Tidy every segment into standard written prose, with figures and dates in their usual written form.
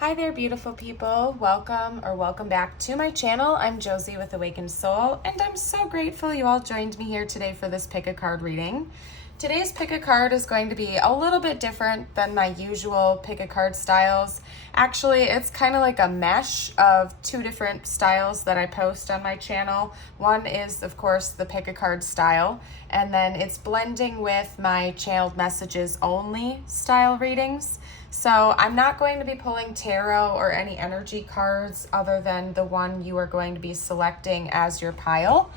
Hi there, beautiful people. Welcome back to my channel. I'm Josie with Awakened Soul, and I'm so grateful you all joined me here today for this pick a card reading. Today's pick a card is going to be a little bit different than my usual pick a card styles. Actually, it's kind of like a mesh of two different styles that I post on my channel. One is, of course, the pick a card style, and then it's blending with my channeled messages only style readings. So I'm not going to be pulling tarot or any energy cards other than the one you are going to be selecting as your pile.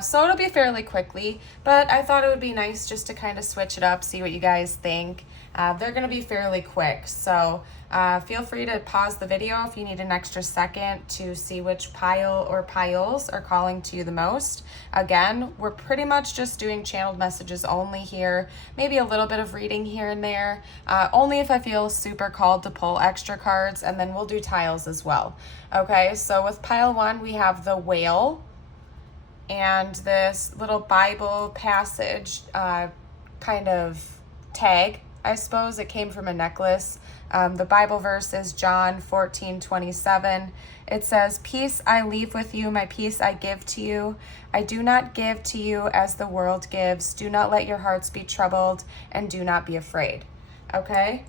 So it'll be fairly quickly, but I thought it would be nice just to kind of switch it up, see what you guys think. They're going to be fairly quick, so feel free to pause the video if you need an extra second to see which pile or piles are calling to you the most. Again, we're pretty much just doing channeled messages only here, maybe a little bit of reading here and there, only if I feel super called to pull extra cards, and then we'll do tiles as well. Okay, so with pile one, we have the whale and this little Bible passage kind of tag. I suppose it came from a necklace. The Bible verse is John 14:27. It says, "Peace I leave with you, my peace I give to you. I do not give to you as the world gives. Do not let your hearts be troubled, and do not be afraid." Okay?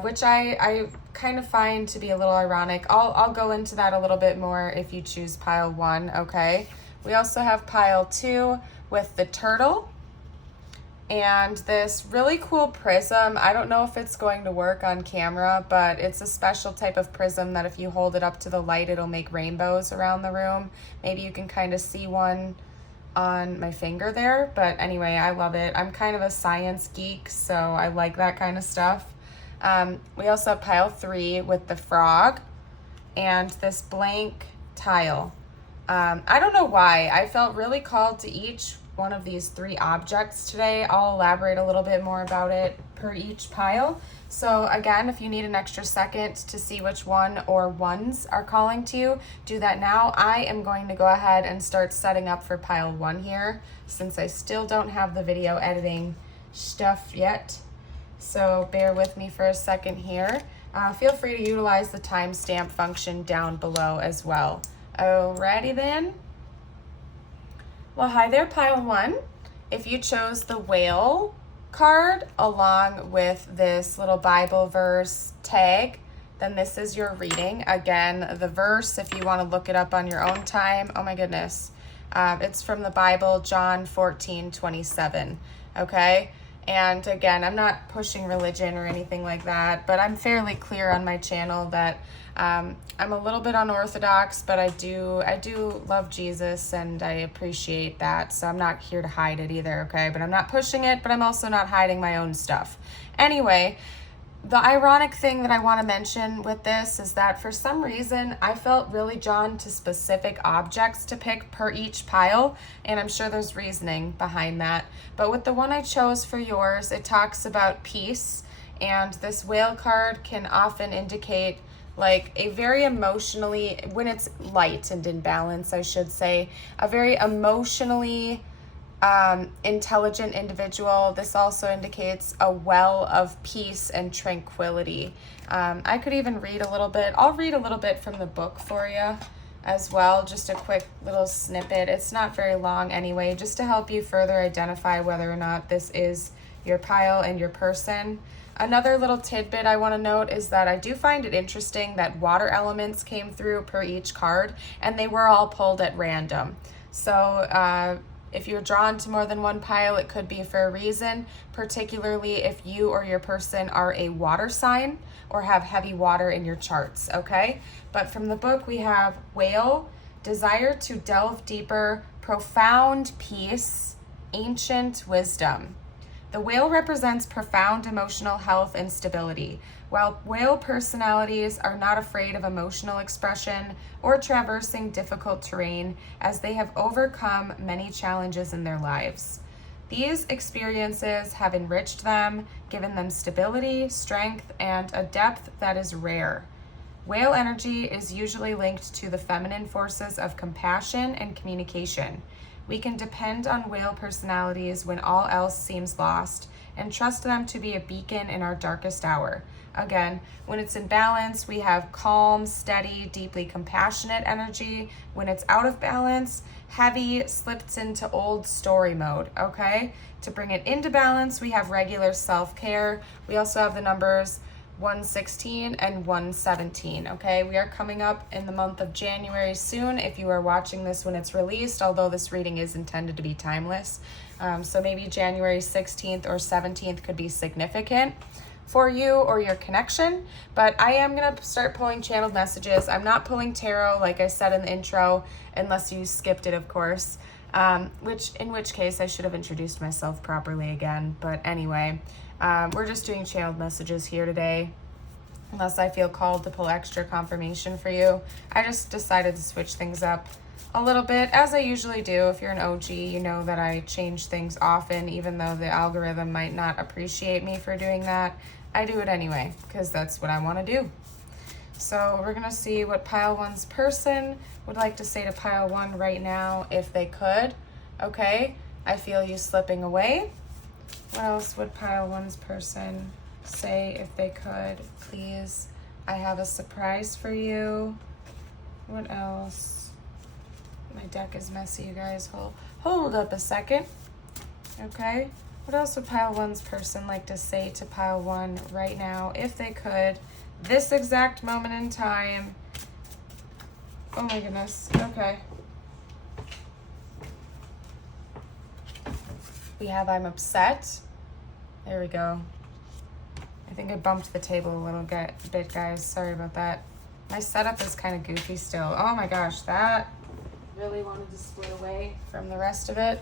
Which I kind of find to be a little ironic. I'll go into that a little bit more if you choose pile one, okay? We also have pile two with the turtle and this really cool prism. I don't know if it's going to work on camera, but it's a special type of prism that if you hold it up to the light, it'll make rainbows around the room. Maybe you can kind of see one on my finger there, but anyway, I love it. I'm kind of a science geek, so I like that kind of stuff. We also have pile three with the frog and this blank tile. I don't know why. I felt really called to each one of these three objects today. I'll elaborate a little bit more about it per each pile. So again, if you need an extra second to see which one or ones are calling to you, do that now. I am going to go ahead and start setting up for pile one here, since I still don't have the video editing stuff yet. So bear with me for a second here. Feel free to utilize the timestamp function down below as well. Alrighty then. Well, hi there, pile one. If you chose the whale card along with this little Bible verse tag, then this is your reading. Again, the verse, if you want to look it up on your own time, oh my goodness. It's from the Bible, John 14:27, okay? And again, I'm not pushing religion or anything like that, but I'm fairly clear on my channel that I'm a little bit unorthodox, but I do love Jesus and I appreciate that. So I'm not here to hide it either, okay? But I'm not pushing it, but I'm also not hiding my own stuff. Anyway, the ironic thing that I want to mention with this is that for some reason, I felt really drawn to specific objects to pick per each pile, and I'm sure there's reasoning behind that. But with the one I chose for yours, it talks about peace, and this whale card can often indicate like a very emotionally, when it's light and in balance, I should say, a very emotionally intelligent individual. This also indicates a well of peace and tranquility. I could even read a little bit. I'll read a little bit from the book for you as well, just a quick little snippet. It's not very long anyway, just to help you further identify whether or not this is your pile and your person. Another little tidbit I want to note is that I do find it interesting that water elements came through per each card, and they were all pulled at random. So if you're drawn to more than one pile, it could be for a reason, particularly if you or your person are a water sign or have heavy water in your charts, okay? But from the book, we have whale, desire to delve deeper, profound peace, ancient wisdom. The whale represents profound emotional health and stability. While whale personalities are not afraid of emotional expression or traversing difficult terrain, as they have overcome many challenges in their lives. These experiences have enriched them, given them stability, strength, and a depth that is rare. Whale energy is usually linked to the feminine forces of compassion and communication. We can depend on whale personalities when all else seems lost and trust them to be a beacon in our darkest hour. Again, when it's in balance, we have calm, steady, deeply compassionate energy. When it's out of balance, heavy, slips into old story mode, okay? To bring it into balance, we have regular self-care. We also have the numbers 116 and 117, okay? We are coming up in the month of January soon if you are watching this when it's released, although this reading is intended to be timeless. So maybe January 16th or 17th could be significant for you or your connection, but I am going to start pulling channeled messages. I'm not pulling tarot, like I said in the intro, unless you skipped it, of course, in which case I should have introduced myself properly again. But anyway, we're just doing channeled messages here today, unless I feel called to pull extra confirmation for you. I just decided to switch things up a little bit, as I usually do. If you're an OG, you know that I change things often, even though the algorithm might not appreciate me for doing that. I do it anyway, because that's what I want to do. So we're going to see what pile one's person would like to say to pile one right now, if they could. Okay, I feel you slipping away. What else would pile one's person say if they could? Please, I have a surprise for you. What else? My deck is messy, you guys. Hold up a second. Okay. What else would pile one's person like to say to pile one right now, if they could, this exact moment in time? Oh my goodness. Okay. We have I'm upset. There we go. I think I bumped the table a little bit, guys. Sorry about that. My setup is kind of goofy still. Oh my gosh, that really wanted to split away from the rest of it.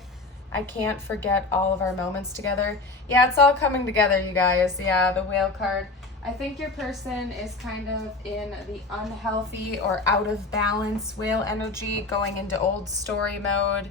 I can't forget all of our moments together. Yeah, it's all coming together, you guys. Yeah, the whale card. I think your person is kind of in the unhealthy or out of balance whale energy, going into old story mode.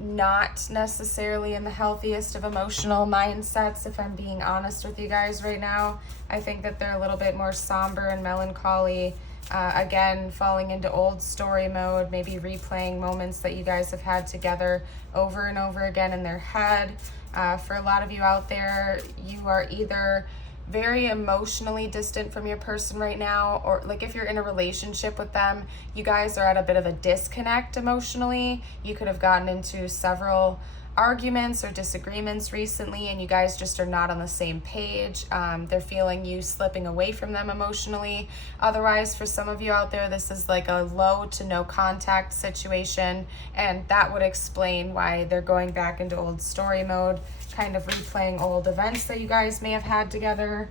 Not necessarily in the healthiest of emotional mindsets, if I'm being honest with you guys right now. I think that they're a little bit more somber and melancholy. Again, falling into old story mode, maybe replaying moments that you guys have had together over and over again in their head. For a lot of you out there, you are either very emotionally distant from your person right now, or like if you're in a relationship with them, you guys are at a bit of a disconnect emotionally. You could have gotten into several arguments or disagreements recently, and you guys just are not on the same page. They're feeling you slipping away from them emotionally. Otherwise, for some of you out there, this is like a low to no contact situation, and that would explain why they're going back into old story mode, kind of replaying old events that you guys may have had together.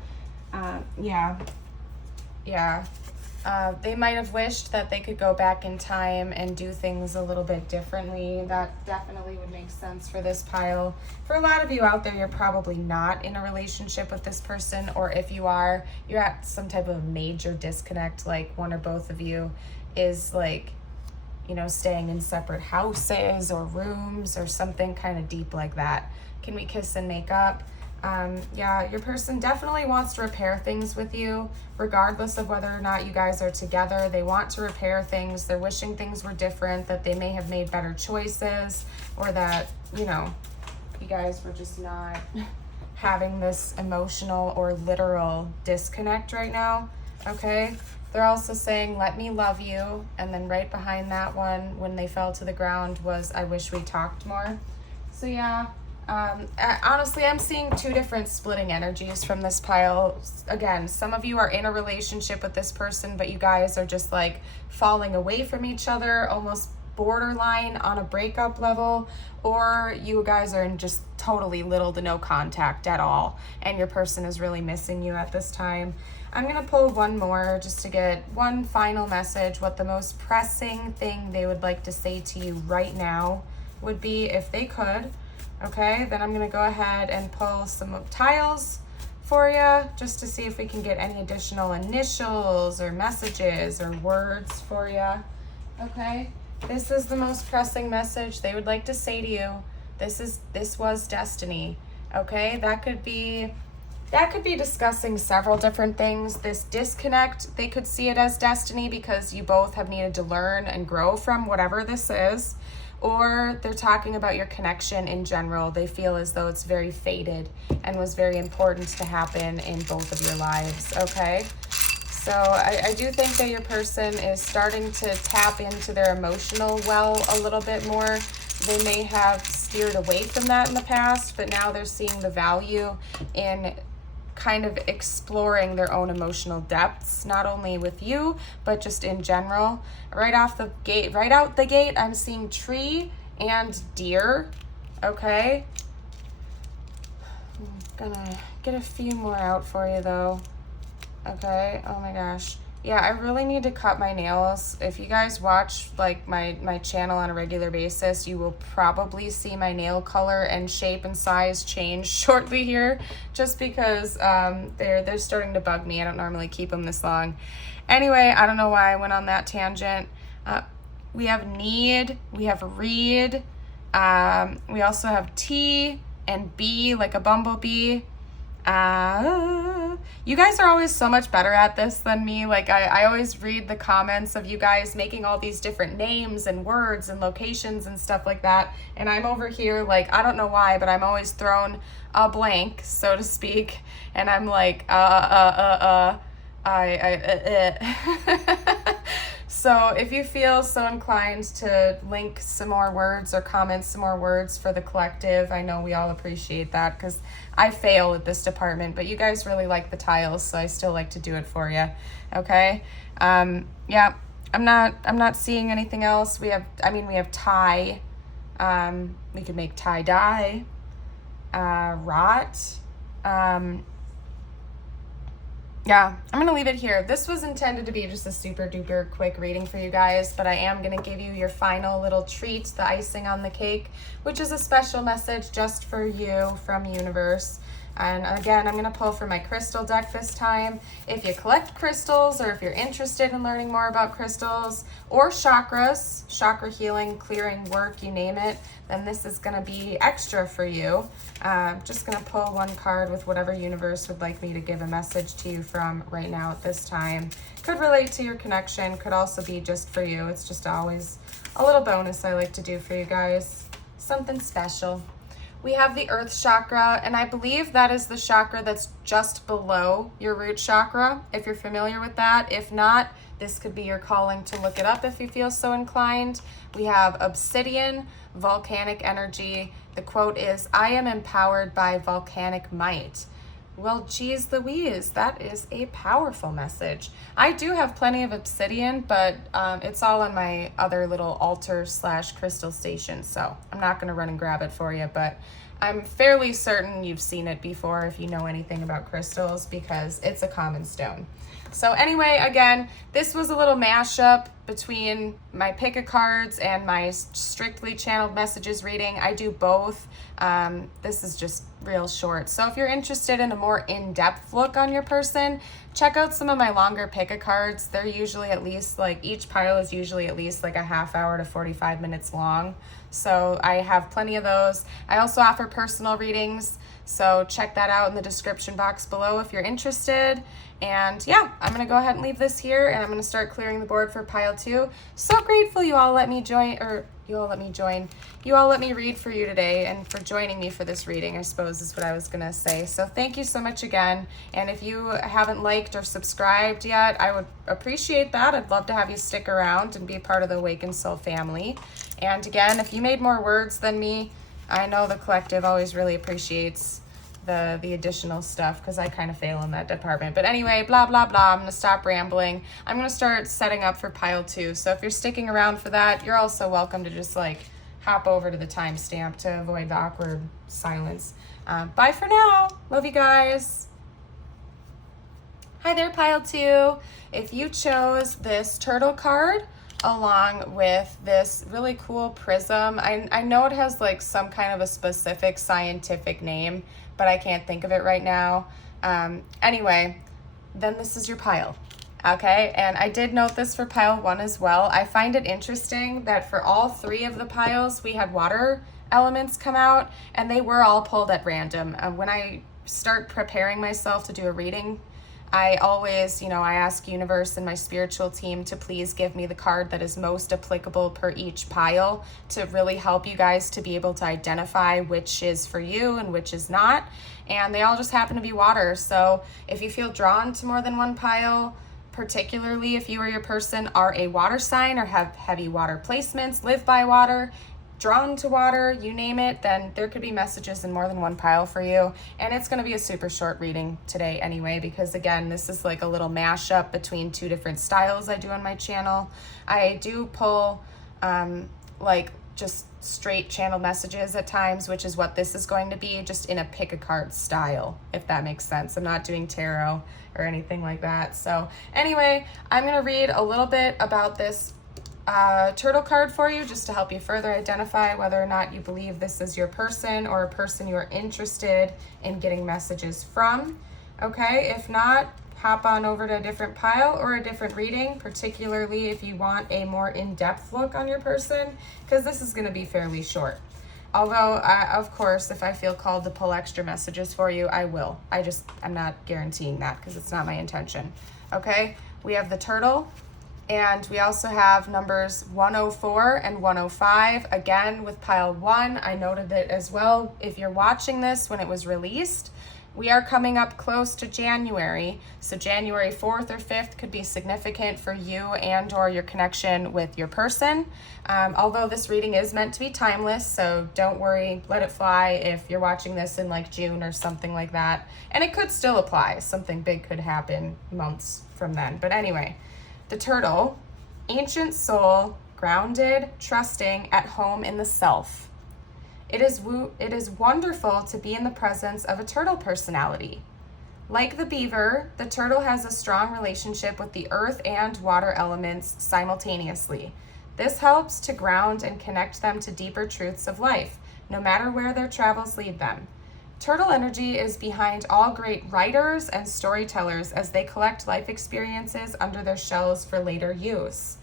They might have wished that they could go back in time and do things a little bit differently. That definitely would make sense for this pile. For a lot of you out there, you're probably not in a relationship with this person, or if you are, you're at some type of major disconnect, like one or both of you is like, you know, staying in separate houses or rooms or something kind of deep like that. Can we kiss and make up? Your person definitely wants to repair things with you, regardless of whether or not you guys are together. They want to repair things. They're wishing things were different, that they may have made better choices, or that, you know, you guys were just not having this emotional or literal disconnect right now, okay? They're also saying, let me love you, and then right behind that one, when they fell to the ground, was, I wish we talked more. So yeah, honestly, I'm seeing two different splitting energies from this pile. Again, some of you are in a relationship with this person, but you guys are just like falling away from each other, almost borderline on a breakup level, or you guys are in just totally little to no contact at all, and your person is really missing you at this time. I'm going to pull one more just to get one final message, what the most pressing thing they would like to say to you right now would be, if they could. Okay, then I'm going to go ahead and pull some tiles for you just to see if we can get any additional initials or messages or words for you. Okay, this is the most pressing message they would like to say to you. This was destiny. Okay, that could be discussing several different things. This disconnect, they could see it as destiny because you both have needed to learn and grow from whatever this is. or they're talking about your connection in general. They feel as though it's very faded and was very important to happen in both of your lives, okay? So I do think that your person is starting to tap into their emotional well a little bit more. They may have steered away from that in the past, but now they're seeing the value in kind of exploring their own emotional depths, not only with you, but just in general. Right out the gate, I'm seeing tree and deer, okay? I'm gonna get a few more out for you though. Okay, oh my gosh. Yeah, I really need to cut my nails. If you guys watch like my channel on a regular basis, you will probably see my nail color and shape and size change shortly here, just because they're starting to bug me. I don't normally keep them this long. Anyway, I don't know why I went on that tangent. We have need, we have read, we also have T and B, like a bumblebee. You guys are always so much better at this than me. Like I always read the comments of you guys making all these different names and words and locations and stuff like that. And I'm over here like, I don't know why, but I'm always thrown a blank, so to speak. And I'm like, So if you feel so inclined to link some more words or comment some more words for the collective, I know we all appreciate that because I fail at this department, but you guys really like the tiles, so I still like to do it for you. Okay. Yeah, I'm not seeing anything else. We have tie. We could make tie dye, rot. Yeah, I'm going to leave it here. This was intended to be just a super duper quick reading for you guys, but I am going to give you your final little treat, the icing on the cake, which is a special message just for you from universe. And again, I'm going to pull from my crystal deck this time. If you collect crystals, or if you're interested in learning more about crystals or chakras, chakra healing, clearing work, you name it, then this is going to be extra for you. Just going to pull one card with whatever universe would like me to give a message to you from right now at this time. Could relate to your connection, could also be just for you. It's just always a little bonus I like to do for you guys. Something special. We have the earth chakra, and I believe that is the chakra that's just below your root chakra, if you're familiar with that. If not, this could be your calling to look it up if you feel so inclined. We have obsidian, volcanic energy. The quote is, "I am empowered by volcanic might." Well, geez Louise, that is a powerful message. I do have plenty of obsidian, but it's all on my other little altar / crystal station, so I'm not going to run and grab it for you, but I'm fairly certain you've seen it before if you know anything about crystals, because it's a common stone. So anyway, again, this was a little mashup between my pick a cards and my strictly channeled messages reading. I do both. This is just real short. So if you're interested in a more in-depth look on your person, check out some of my longer pick a cards. They're usually at least like, each pile is usually at least like a half hour to 45 minutes long. So I have plenty of those. I also offer personal readings, so check that out in the description box below if you're interested. And yeah, I'm going to go ahead and leave this here, and I'm going to start clearing the board for pile 2. So grateful you all let me read for you today, and for joining me for this reading, I suppose is what I was going to say. So thank you so much again. And if you haven't liked or subscribed yet, I would appreciate that. I'd love to have you stick around and be a part of the Awakened Soul family. And again, if you made more words than me, I know the collective always really appreciates the additional stuff, because I kind of fail in that department. But anyway, blah, blah, blah. I'm going to stop rambling. I'm going to start setting up for pile 2. So if you're sticking around for that, you're also welcome to just like hop over to the timestamp to avoid the awkward silence. Bye for now. Love you guys. Hi there, pile 2. If you chose this turtle card along with this really cool prism, I know it has like some kind of a specific scientific name, but I can't think of it right now. Anyway, then this is your pile. Okay, and I did note this for pile 1 as well. I find it interesting that for all 3 of the piles, we had water elements come out, and they were all pulled at random. When I start preparing myself to do a reading, I always, I ask universe and my spiritual team to please give me the card that is most applicable per each pile to really help you guys to be able to identify which is for you and which is not. And they all just happen to be water. So if you feel drawn to more than one pile, particularly if you or your person are a water sign or have heavy water placements, live by water, drawn to water, you name it, then there could be messages in more than one pile for you. And it's going to be a super short reading today anyway, because again, this is like a little mashup between two different styles I do on my channel. I do pull like just straight channel messages at times, which is what this is going to be, just in a pick a card style, if that makes sense. I'm not doing tarot or anything like that. So anyway, I'm going to read a little bit about this turtle card for you, just to help you further identify whether or not you believe this is your person or a person you're interested in getting messages from. Okay, if not, hop on over to a different pile or a different reading, particularly if you want a more in-depth look on your person, because this is going to be fairly short. Although, of course, if I feel called to pull extra messages for you, I will. I'm not guaranteeing that because it's not my intention. Okay, we have the turtle. And we also have numbers 104 and 105. Again, with pile 1, I noted it as well. If you're watching this when it was released, we are coming up close to January. So January 4th or 5th could be significant for you and or your connection with your person. Although this reading is meant to be timeless, so don't worry, let it fly if you're watching this in like June or something like that. And it could still apply. Something big could happen months from then. But anyway, the turtle, ancient soul, grounded, trusting, at home in the self. It is wonderful to be in the presence of a turtle personality. Like the beaver, the turtle has a strong relationship with the earth and water elements simultaneously. This helps to ground and connect them to deeper truths of life, no matter where their travels lead them. Turtle energy is behind all great writers and storytellers as they collect life experiences under their shells for later use.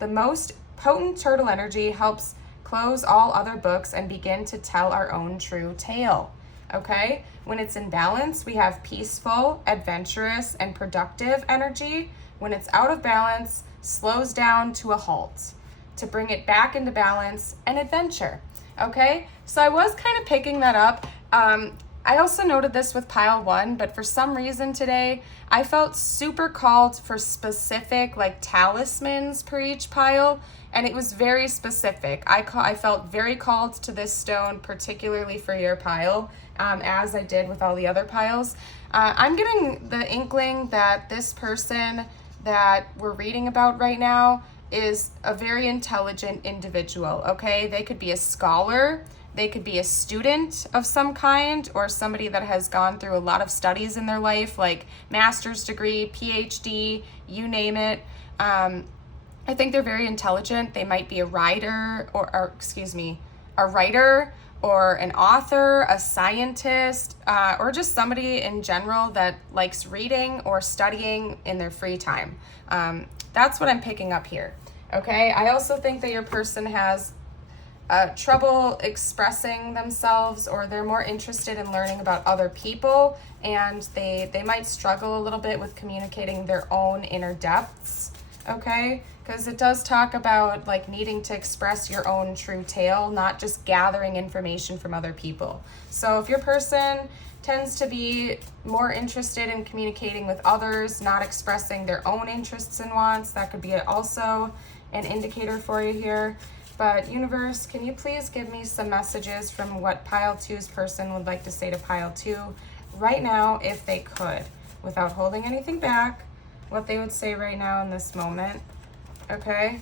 The most potent turtle energy helps close all other books and begin to tell our own true tale. Okay? When it's in balance, we have peaceful, adventurous, and productive energy. When it's out of balance, slows down to a halt. To bring it back into balance and adventure. Okay? So I was kind of picking that up. I also noted this with pile 1, but for some reason today, I felt super called for specific like talismans per each pile, and it was very specific. I felt very called to this stone, particularly for your pile, as I did with all the other piles. I'm getting the inkling that this person that we're reading about right now is a very intelligent individual, okay? They could be a scholar, they could be a student of some kind, or somebody that has gone through a lot of studies in their life, like master's degree, PhD, you name it. I think they're very intelligent. They might be a writer, or an author, a scientist, or just somebody in general that likes reading or studying in their free time. That's what I'm picking up here. Okay, I also think that your person has trouble expressing themselves, or they're more interested in learning about other people, and they might struggle a little bit with communicating their own inner depths, okay? Because it does talk about like needing to express your own true tale, not just gathering information from other people. So if your person tends to be more interested in communicating with others, not expressing their own interests and wants, that could be also an indicator for you here. But universe, can you please give me some messages from what pile 2's person would like to say to pile 2 right now, if they could, without holding anything back, what they would say right now in this moment. Okay?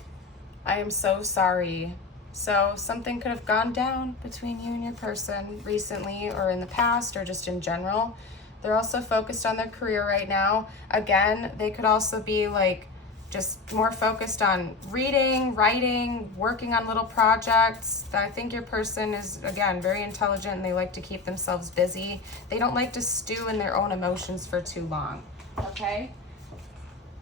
I am so sorry. So something could have gone down between you and your person recently, or in the past, or just in general. They're also focused on their career right now. Again, they could also be like just more focused on reading, writing, working on little projects. I think your person is, again, very intelligent, and they like to keep themselves busy. They don't like to stew in their own emotions for too long, okay?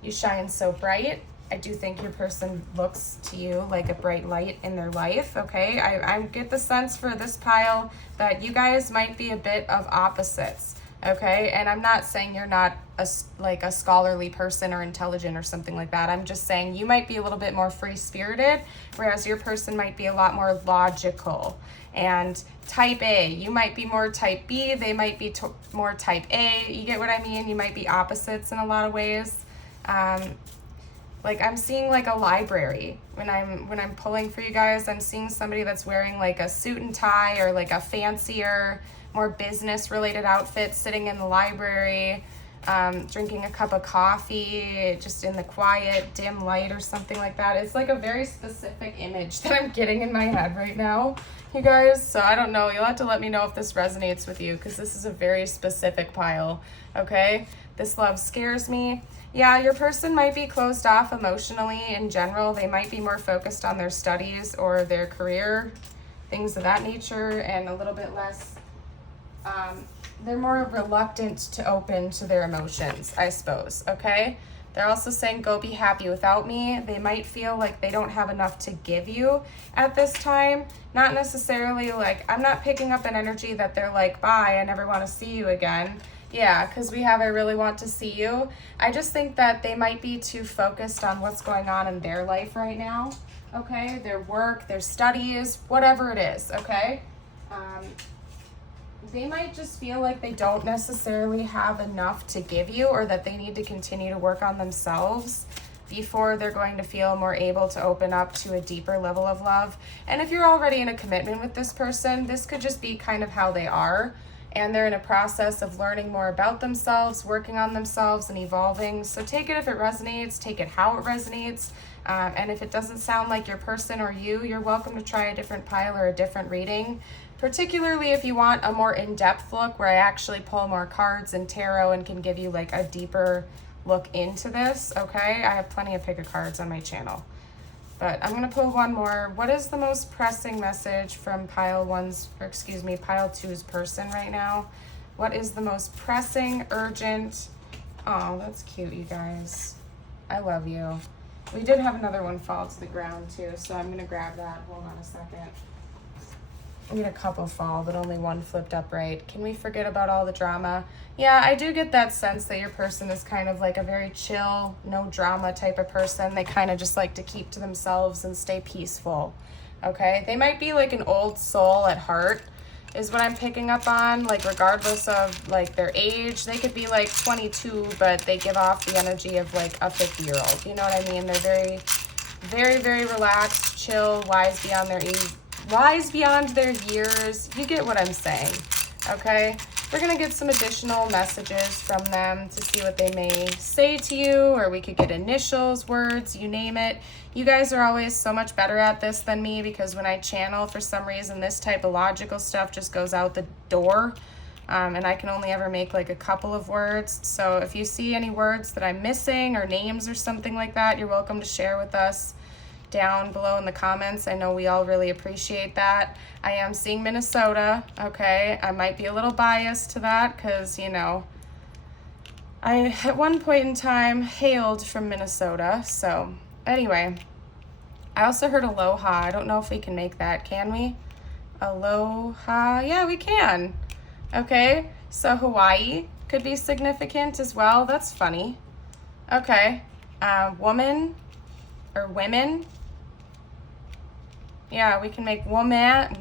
You shine so bright. I do think your person looks to you like a bright light in their life, okay? I get the sense for this pile that you guys might be a bit of opposites. okay? And I'm not saying you're not like a scholarly person or intelligent or something like that. I'm just saying you might be a little bit more free-spirited, whereas your person might be a lot more logical. And type A, you might be more type B, they might be more type A. You get what I mean? You might be opposites in a lot of ways. Like I'm seeing like a library when I'm pulling for you guys. I'm seeing somebody that's wearing like a suit and tie or like a fancier, more business related outfit, sitting in the library, drinking a cup of coffee, just in the quiet dim light or something like that. It's like a very specific image that I'm getting in my head right now, you guys. So I don't know, you'll have to let me know if this resonates with you, because this is a very specific pile. Okay, this love scares me. Yeah, your person might be closed off emotionally in general. They might be more focused on their studies or their career, things of that nature, and a little bit less, they're more reluctant to open to their emotions, I suppose, okay? They're also saying, go be happy without me. They might feel like they don't have enough to give you at this time. Not necessarily like, I'm not picking up an energy that they're like, bye, I never want to see you again. Yeah, because we have I really want to see you. I just think that they might be too focused on what's going on in their life right now, okay? Their work, their studies, whatever it is, okay? They might just feel like they don't necessarily have enough to give you, or that they need to continue to work on themselves before they're going to feel more able to open up to a deeper level of love. And if you're already in a commitment with this person, this could just be kind of how they are. And they're in a process of learning more about themselves, working on themselves, and evolving. So take it if it resonates, take it how it resonates. And if it doesn't sound like your person or you, you're welcome to try a different pile or a different reading. Particularly if you want a more in-depth look where I actually pull more cards and tarot and can give you like a deeper look into this, okay? I have plenty of pick-a-cards on my channel. But I'm going to pull one more. What is the most pressing message from pile two's person right now? What is the most pressing, urgent? Oh, that's cute, you guys. I love you. We did have another one fall to the ground too, so I'm going to grab that. Hold on a second. We had a couple fall, but only one flipped upright. Can we forget about all the drama? Yeah, I do get that sense that your person is kind of like a very chill, no drama type of person. They kind of just like to keep to themselves and stay peaceful, okay? They might be like an old soul at heart, is what I'm picking up on. Like regardless of like their age, they could be like 22, but they give off the energy of like a 50-year-old. You know what I mean? They're very, very, very relaxed, chill, wise beyond their years. You get what I'm saying, okay? We're going to get some additional messages from them to see what they may say to you, or we could get initials, words, you name it. You guys are always so much better at this than me, because when I channel, for some reason, this type of logical stuff just goes out the door, and I can only ever make like a couple of words. So if you see any words that I'm missing or names or something like that, you're welcome to share with us down below in the comments. I know we all really appreciate that. I am seeing Minnesota, okay? I might be a little biased to that because, you know, I at one point in time hailed from Minnesota. So anyway, I also heard aloha. I don't know if we can make that, can we? Aloha, yeah, we can. Okay, so Hawaii could be significant as well. That's funny. Okay, woman or women. Yeah, we can make woman.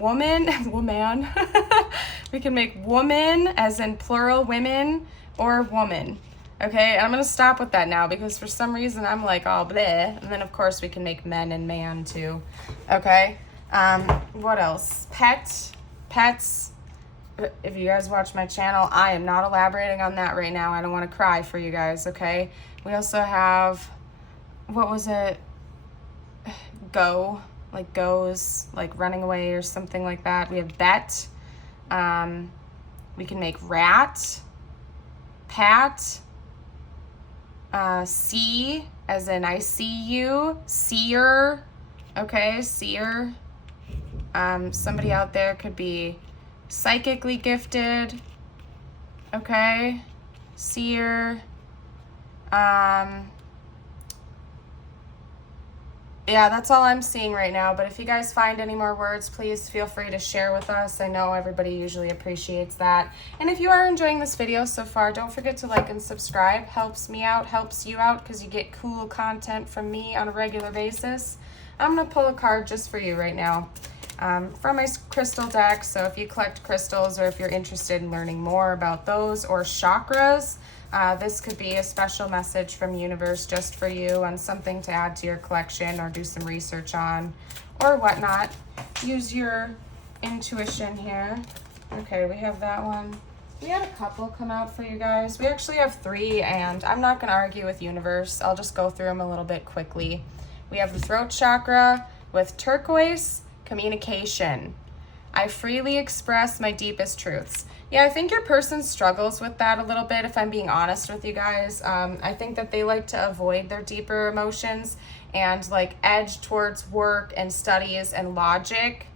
We can make woman as in plural women or woman. Okay, and I'm going to stop with that now because for some reason I'm like, oh, bleh. And then of course we can make men and man too. Okay, what else? Pets. If you guys watch my channel, I am not elaborating on that right now. I don't want to cry for you guys, okay? We also have, what was it? Go. Like goes, like running away or something like that. We have bet. We can make rat, pat, see, as in I see you, seer, okay, seer. Somebody out there could be psychically gifted, okay, seer. Yeah, that's all I'm seeing right now. But if you guys find any more words, please feel free to share with us. I know everybody usually appreciates that. And if you are enjoying this video so far, don't forget to like and subscribe. Helps me out, helps you out, because you get cool content from me on a regular basis. I'm going to pull a card just for you right now from my crystal deck. So if you collect crystals, or if you're interested in learning more about those or chakras, this could be a special message from universe just for you on something to add to your collection or do some research on or whatnot. Use your intuition here. Okay, we have that one. We had a couple come out for you guys. We actually have 3, and I'm not going to argue with universe. I'll just go through them a little bit quickly. We have the throat chakra with turquoise, communication. I freely express my deepest truths. Yeah, I think your person struggles with that a little bit, if I'm being honest with you guys. I think that they like to avoid their deeper emotions and like edge towards work and studies and logic.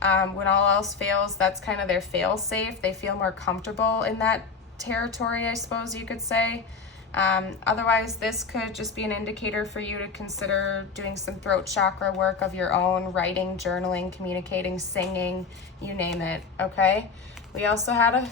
When all else fails, that's kind of their fail safe. They feel more comfortable in that territory, I suppose you could say. Otherwise, this could just be an indicator for you to consider doing some throat chakra work of your own, writing, journaling, communicating, singing, you name it, okay? We also had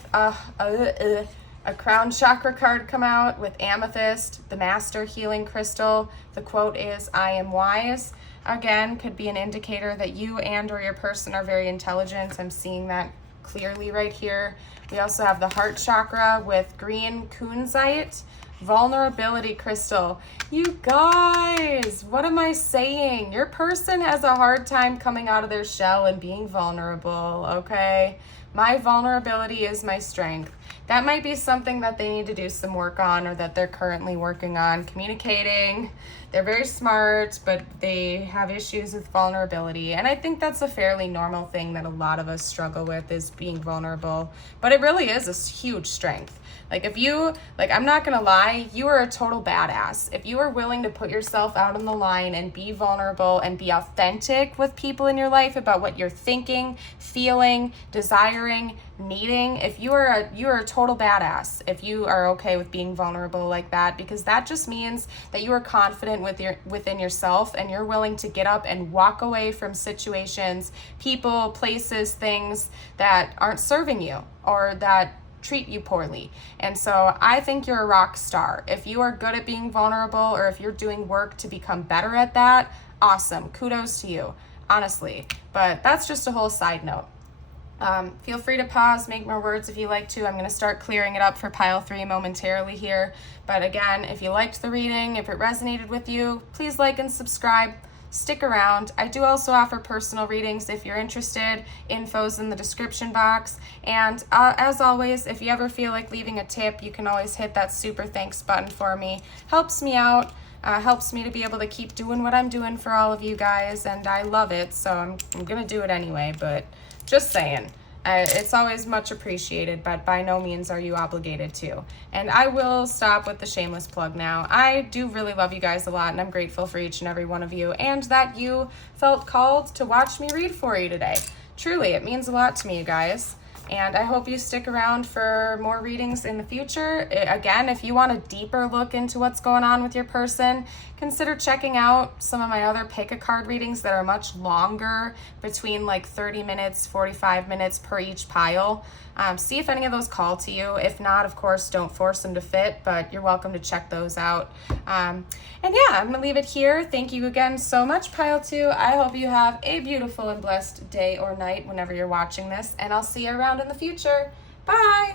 a crown chakra card come out with amethyst, the master healing crystal. The quote is, I am wise. Again, could be an indicator that you and or your person are very intelligent. I'm seeing that clearly right here. We also have the heart chakra with green kunzite. Vulnerability crystal. You guys, what am I saying? Your person has a hard time coming out of their shell and being vulnerable, okay? My vulnerability is my strength. That might be something that they need to do some work on, or that they're currently working on. Communicating. They're very smart, but they have issues with vulnerability. And I think that's a fairly normal thing that a lot of us struggle with, is being vulnerable. But it really is a huge strength. Like if you, like I'm not gonna lie, you are a total badass. If you are willing to put yourself out on the line and be vulnerable and be authentic with people in your life about what you're thinking, feeling, desiring, needing, if you are a total badass if you are okay with being vulnerable like that, because that just means that you are confident within yourself, and you're willing to get up and walk away from situations, people, places, things that aren't serving you or that treat you poorly. And so I think you're a rock star. If you are good at being vulnerable, or if you're doing work to become better at that, awesome. Kudos to you, honestly. But that's just a whole side note. Feel free to pause, make more words if you like to. I'm going to start clearing it up for pile 3 momentarily here. But again, if you liked the reading, if it resonated with you, please like and subscribe. Stick around. I do also offer personal readings if you're interested. Info's in the description box. And as always, if you ever feel like leaving a tip, you can always hit that super thanks button for me. Helps me out. Helps me to be able to keep doing what I'm doing for all of you guys, and I love it, so I'm gonna do it anyway. But just saying, it's always much appreciated, but by no means are you obligated to. And I will stop with the shameless plug now. I do really love you guys a lot, and I'm grateful for each and every one of you, and that you felt called to watch me read for you today. Truly, it means a lot to me, you guys. And I hope you stick around for more readings in the future. Again, if you want a deeper look into what's going on with your person, consider checking out some of my other pick a card readings that are much longer, between like 30 minutes, 45 minutes per each pile. See if any of those call to you. If not, of course, don't force them to fit, but you're welcome to check those out. And yeah, I'm gonna leave it here. Thank you again so much, pile 2. I hope you have a beautiful and blessed day or night whenever you're watching this, and I'll see you around in the future. Bye.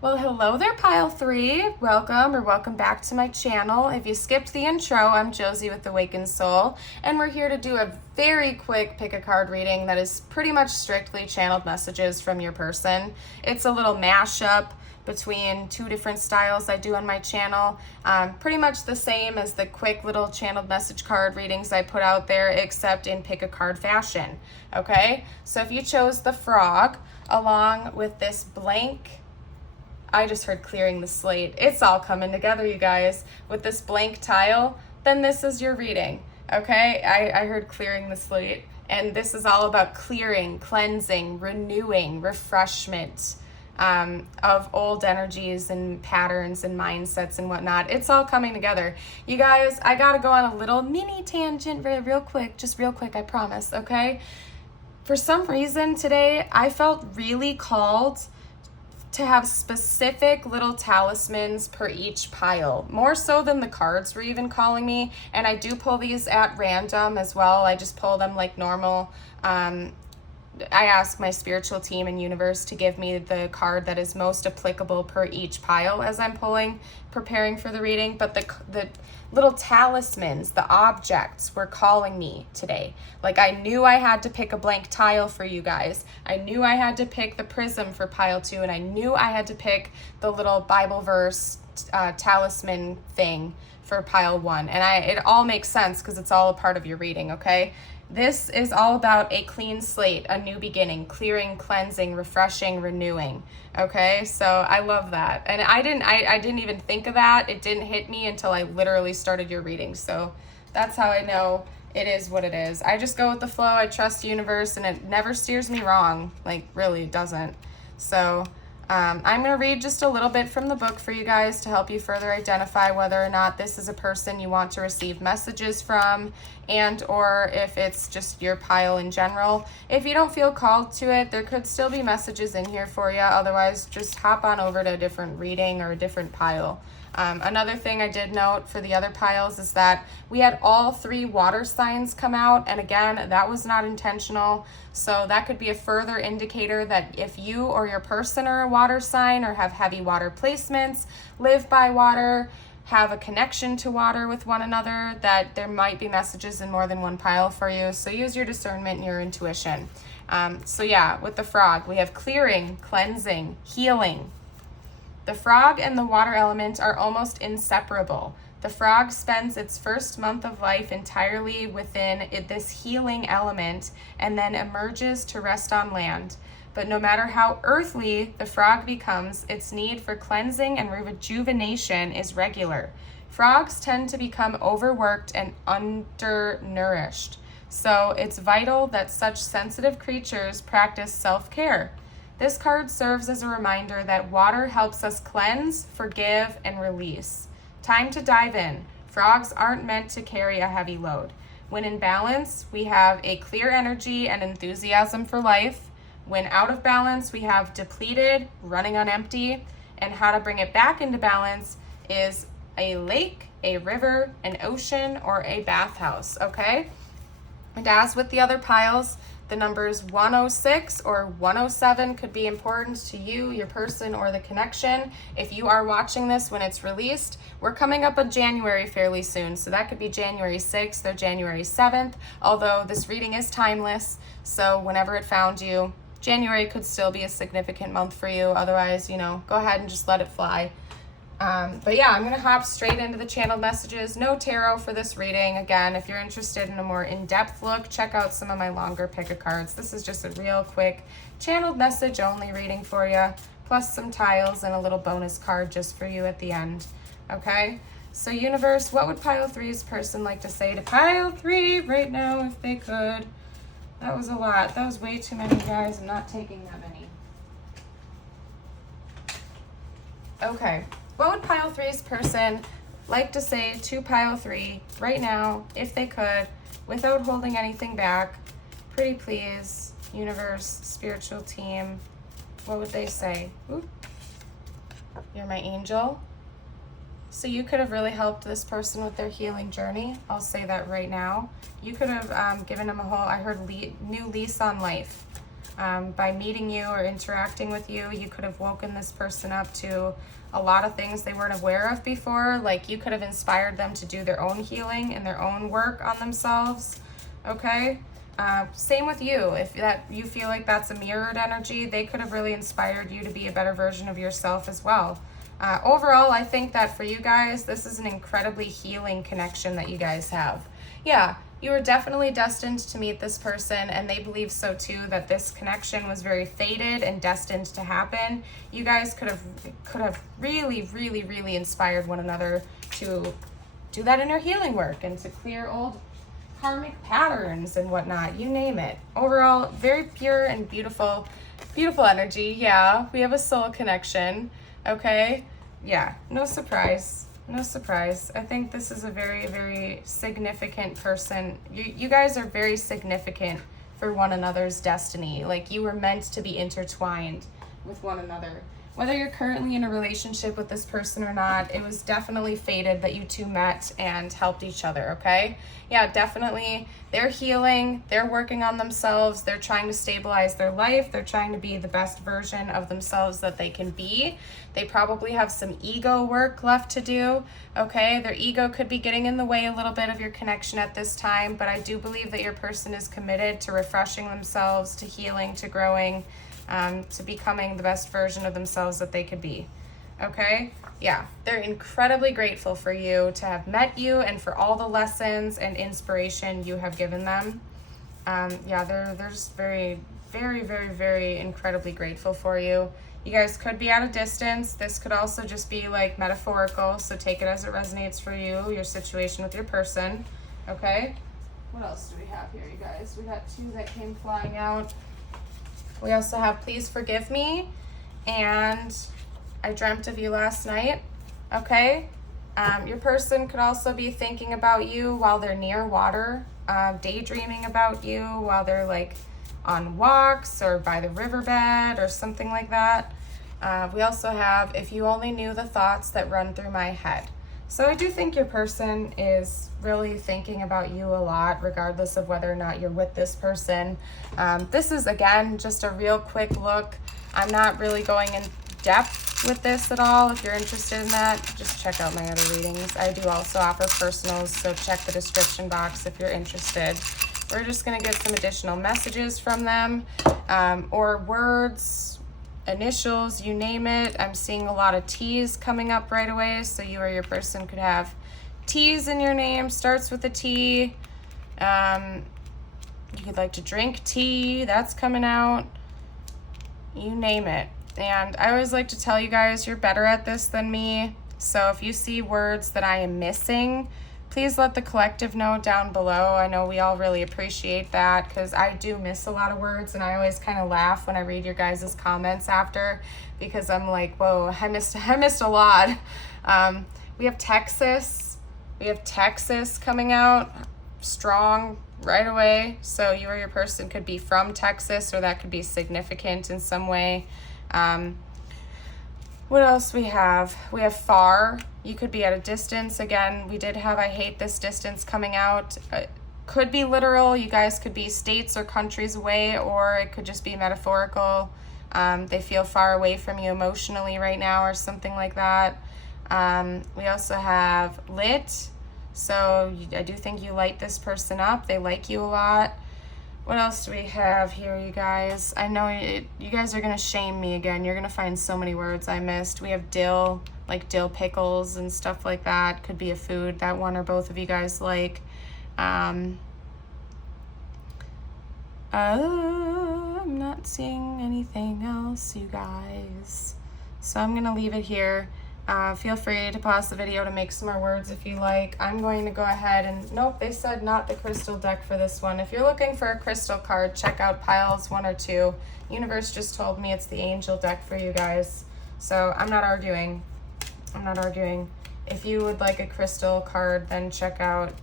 Well, hello there, pile 3. Welcome back to my channel. If you skipped the intro, I'm Josie with Awakened Soul, and we're here to do a very quick pick a card reading that is pretty much strictly channeled messages from your person. It's a little mashup between 2 different styles I do on my channel. Pretty much the same as the quick little channeled message card readings I put out there, except in pick a card fashion. Okay, so if you chose the frog along with this blank, I just heard clearing the slate. It's all coming together, you guys. With this blank tile, then this is your reading, okay? I heard clearing the slate, and this is all about clearing, cleansing, renewing, refreshment, of old energies and patterns and mindsets and whatnot. It's all coming together. You guys, I gotta go on a little mini tangent real quick, just real quick, I promise, okay? For some reason today, I felt really called to have specific little talismans per each pile, more so than the cards were even calling me. And I do pull these at random as well. I just pull them like normal. I ask my spiritual team and universe to give me the card that is most applicable per each pile as I'm preparing for the reading. But the little talismans, the objects were calling me today. Like I knew I had to pick a blank tile for you guys. I knew I had to pick the prism for pile 2, and I knew I had to pick the little Bible verse talisman thing for pile 1. And it all makes sense because it's all a part of your reading, okay? This is all about a clean slate, a new beginning, clearing, cleansing, refreshing, renewing. Okay, so I love that. And I didn't even think of that. It didn't hit me until I literally started your reading. So that's how I know it is what it is. I just go with the flow. I trust the universe, and it never steers me wrong. Like, really, it doesn't. So I'm going to read just a little bit from the book for you guys to help you further identify whether or not this is a person you want to receive messages from, and or if it's just your pile in general. If you don't feel called to it, there could still be messages in here for you. Otherwise, just hop on over to a different reading or a different pile. Another thing I did note for the other piles is that we had all 3 water signs come out, and again, that was not intentional. So that could be a further indicator that if you or your person are a water sign or have heavy water placements, live by water, have a connection to water with one another, that there might be messages in more than one pile for you. So use your discernment and your intuition. So yeah, with the frog, we have clearing, cleansing, healing. The frog and the water element are almost inseparable. The frog spends its first month of life entirely within this healing element and then emerges to rest on land. But no matter how earthly the frog becomes, its need for cleansing and rejuvenation is regular. Frogs tend to become overworked and undernourished. So it's vital that such sensitive creatures practice self-care. This card serves as a reminder that water helps us cleanse, forgive, and release. Time to dive in. Frogs aren't meant to carry a heavy load. When in balance, we have a clear energy and enthusiasm for life. When out of balance, we have depleted, running on empty. And how to bring it back into balance is a lake, a river, an ocean, or a bathhouse, okay? And as with the other piles, the numbers 106 or 107 could be important to you, your person, or the connection. If you are watching this when it's released, we're coming up on January fairly soon. So that could be January 6th or January 7th, although this reading is timeless. So whenever it found you, January could still be a significant month for you. Otherwise, go ahead and just let it fly. But yeah, I'm going to hop straight into the channeled messages. No tarot for this reading. Again, if you're interested in a more in-depth look, check out some of my longer pick-a-cards. This is just a real quick channeled message only reading for you, plus some tiles and a little bonus card just for you at the end. Okay? So universe, what would pile 3's person like to say to pile 3 right now if they could? That was a lot. That was way too many, guys. I'm not taking that many. Okay. What would pile 3's person like to say to pile 3 right now, if they could, without holding anything back? Pretty please, universe, spiritual team, what would they say? Oop. You're my angel. So you could have really helped this person with their healing journey. I'll say that right now. You could have given them a whole, I heard, new lease on life. By meeting you or interacting with you, you could have woken this person up to a lot of things they weren't aware of before. Like you could have inspired them to do their own healing and their own work on themselves. Okay? Same with you. If you feel like that's a mirrored energy, they could have really inspired you to be a better version of yourself as well. Overall, I think that for you guys, this is an incredibly healing connection that you guys have. Yeah, you were definitely destined to meet this person, and they believe so too, that this connection was very fated and destined to happen. You guys could have really, really, really inspired one another to do that inner healing work and to clear old karmic patterns and whatnot, you name it. Overall, very pure and beautiful Beautiful energy. Yeah, we have a soul connection. Okay. Yeah, no surprise. No surprise. I think this is a very, very significant person. You guys are very significant for one another's destiny. Like, you were meant to be intertwined with one another. Whether you're currently in a relationship with this person or not, it was definitely fated that you two met and helped each other, okay? Yeah, definitely. They're healing. They're working on themselves. They're trying to stabilize their life. They're trying to be the best version of themselves that they can be. They probably have some ego work left to do, okay? Their ego could be getting in the way a little bit of your connection at this time, but I do believe that your person is committed to refreshing themselves, to healing, to growing, to becoming the best version of themselves that they could be, okay? Yeah, they're incredibly grateful for you to have met you and for all the lessons and inspiration you have given them. Yeah, they're just very, very, very, very incredibly grateful for you. You guys could be at a distance. This could also just be like metaphorical, so take it as it resonates for you, your situation with your person, okay? What else do we have here, you guys? We got two that came flying out. We also have Please Forgive Me and I Dreamt of You Last Night, okay? Your person could also be thinking about you while they're near water, daydreaming about you while they're like on walks or by the riverbed or something like that. We also have If You Only Knew the Thoughts That Run Through My Head. So I do think your person is really thinking about you a lot, regardless of whether or not you're with this person. This is, again, just a real quick look. I'm not really going in depth with this at all. If you're interested in that, just check out my other readings. I do also offer personals, so check the description box if you're interested. We're just going to get some additional messages from them, or words, initials, you name it. I'm seeing a lot of T's coming up right away, so you or your person could have T's in your name, starts with a T. You could like to drink tea, that's coming out. You name it. And I always like to tell you guys, you're better at this than me. So if you see words that I am missing, please let the collective know down below. I know we all really appreciate that because I do miss a lot of words, and I always kind of laugh when I read your guys' comments after, because I'm like, whoa, I missed a lot. We have Texas. We have Texas coming out strong right away. So you or your person could be from Texas, or that could be significant in some way. What else we have? We have far. You could be at a distance. Again, we did have I hate this distance coming out. Could be literal. You guys could be states or countries away, or it could just be metaphorical. They feel far away from you emotionally right now or something like that. We also have lit. So I do think you light this person up. They like you a lot. What else do we have here, you guys? I know you guys are going to shame me again. You're going to find so many words I missed. We have dill, like dill pickles and stuff like that. Could be a food that one or both of you guys like. I'm not seeing anything else, you guys. So I'm going to leave it here. Feel free to pause the video to make some more words if you like. I'm going to go ahead and, nope, they said not the crystal deck for this one. If you're looking for a crystal card, check out piles 1 or 2. Universe just told me it's the angel deck for you guys. So I'm not arguing. If you would like a crystal card, then check out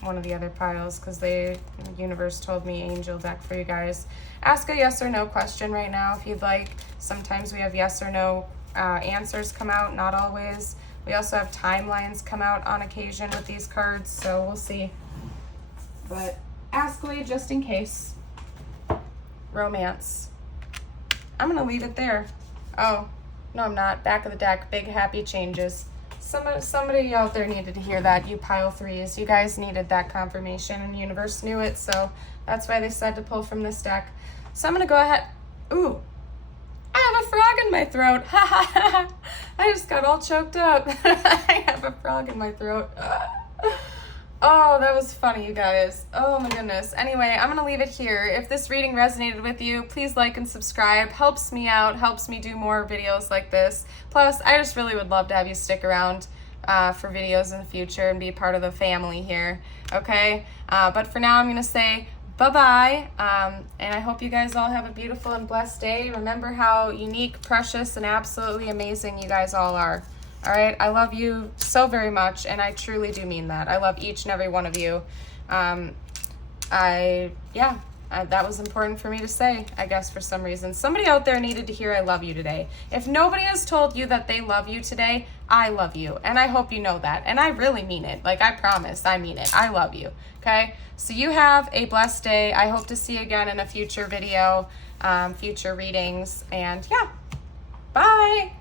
one of the other piles, because the universe told me angel deck for you guys. Ask a yes or no question right now if you'd like. Sometimes we have yes or no answers come out, not always. We also have timelines come out on occasion with these cards, so we'll see. But ask away just in case. Romance. I'm gonna leave it there. Oh, no, I'm not. Back of the deck, big happy changes. Somebody out there needed to hear that. You pile 3s. You guys needed that confirmation, and the universe knew it, so that's why they said to pull from this deck. So I'm gonna go ahead. Ooh. I have a frog in my throat. I just got all choked up. I have a frog in my throat. Oh, that was funny, you guys. Oh my goodness. Anyway, I'm gonna leave it here. If this reading resonated with you, please like and subscribe. Helps me out, helps me do more videos like this. Plus, I just really would love to have you stick around for videos in the future and be part of the family here, okay? But for now, I'm gonna say bye-bye. And I hope you guys all have a beautiful and blessed day. Remember how unique, precious, and absolutely amazing you guys all are. All right, I love you so very much, and I truly do mean that. I love each and every one of you. That was important for me to say, I guess, for some reason. Somebody out there needed to hear I love you today. If nobody has told you that they love you today, I love you, and I hope you know that. And I really mean it. Like, I promise, I mean it. I love you, okay? So you have a blessed day. I hope to see you again in a future video, future readings, and yeah, bye!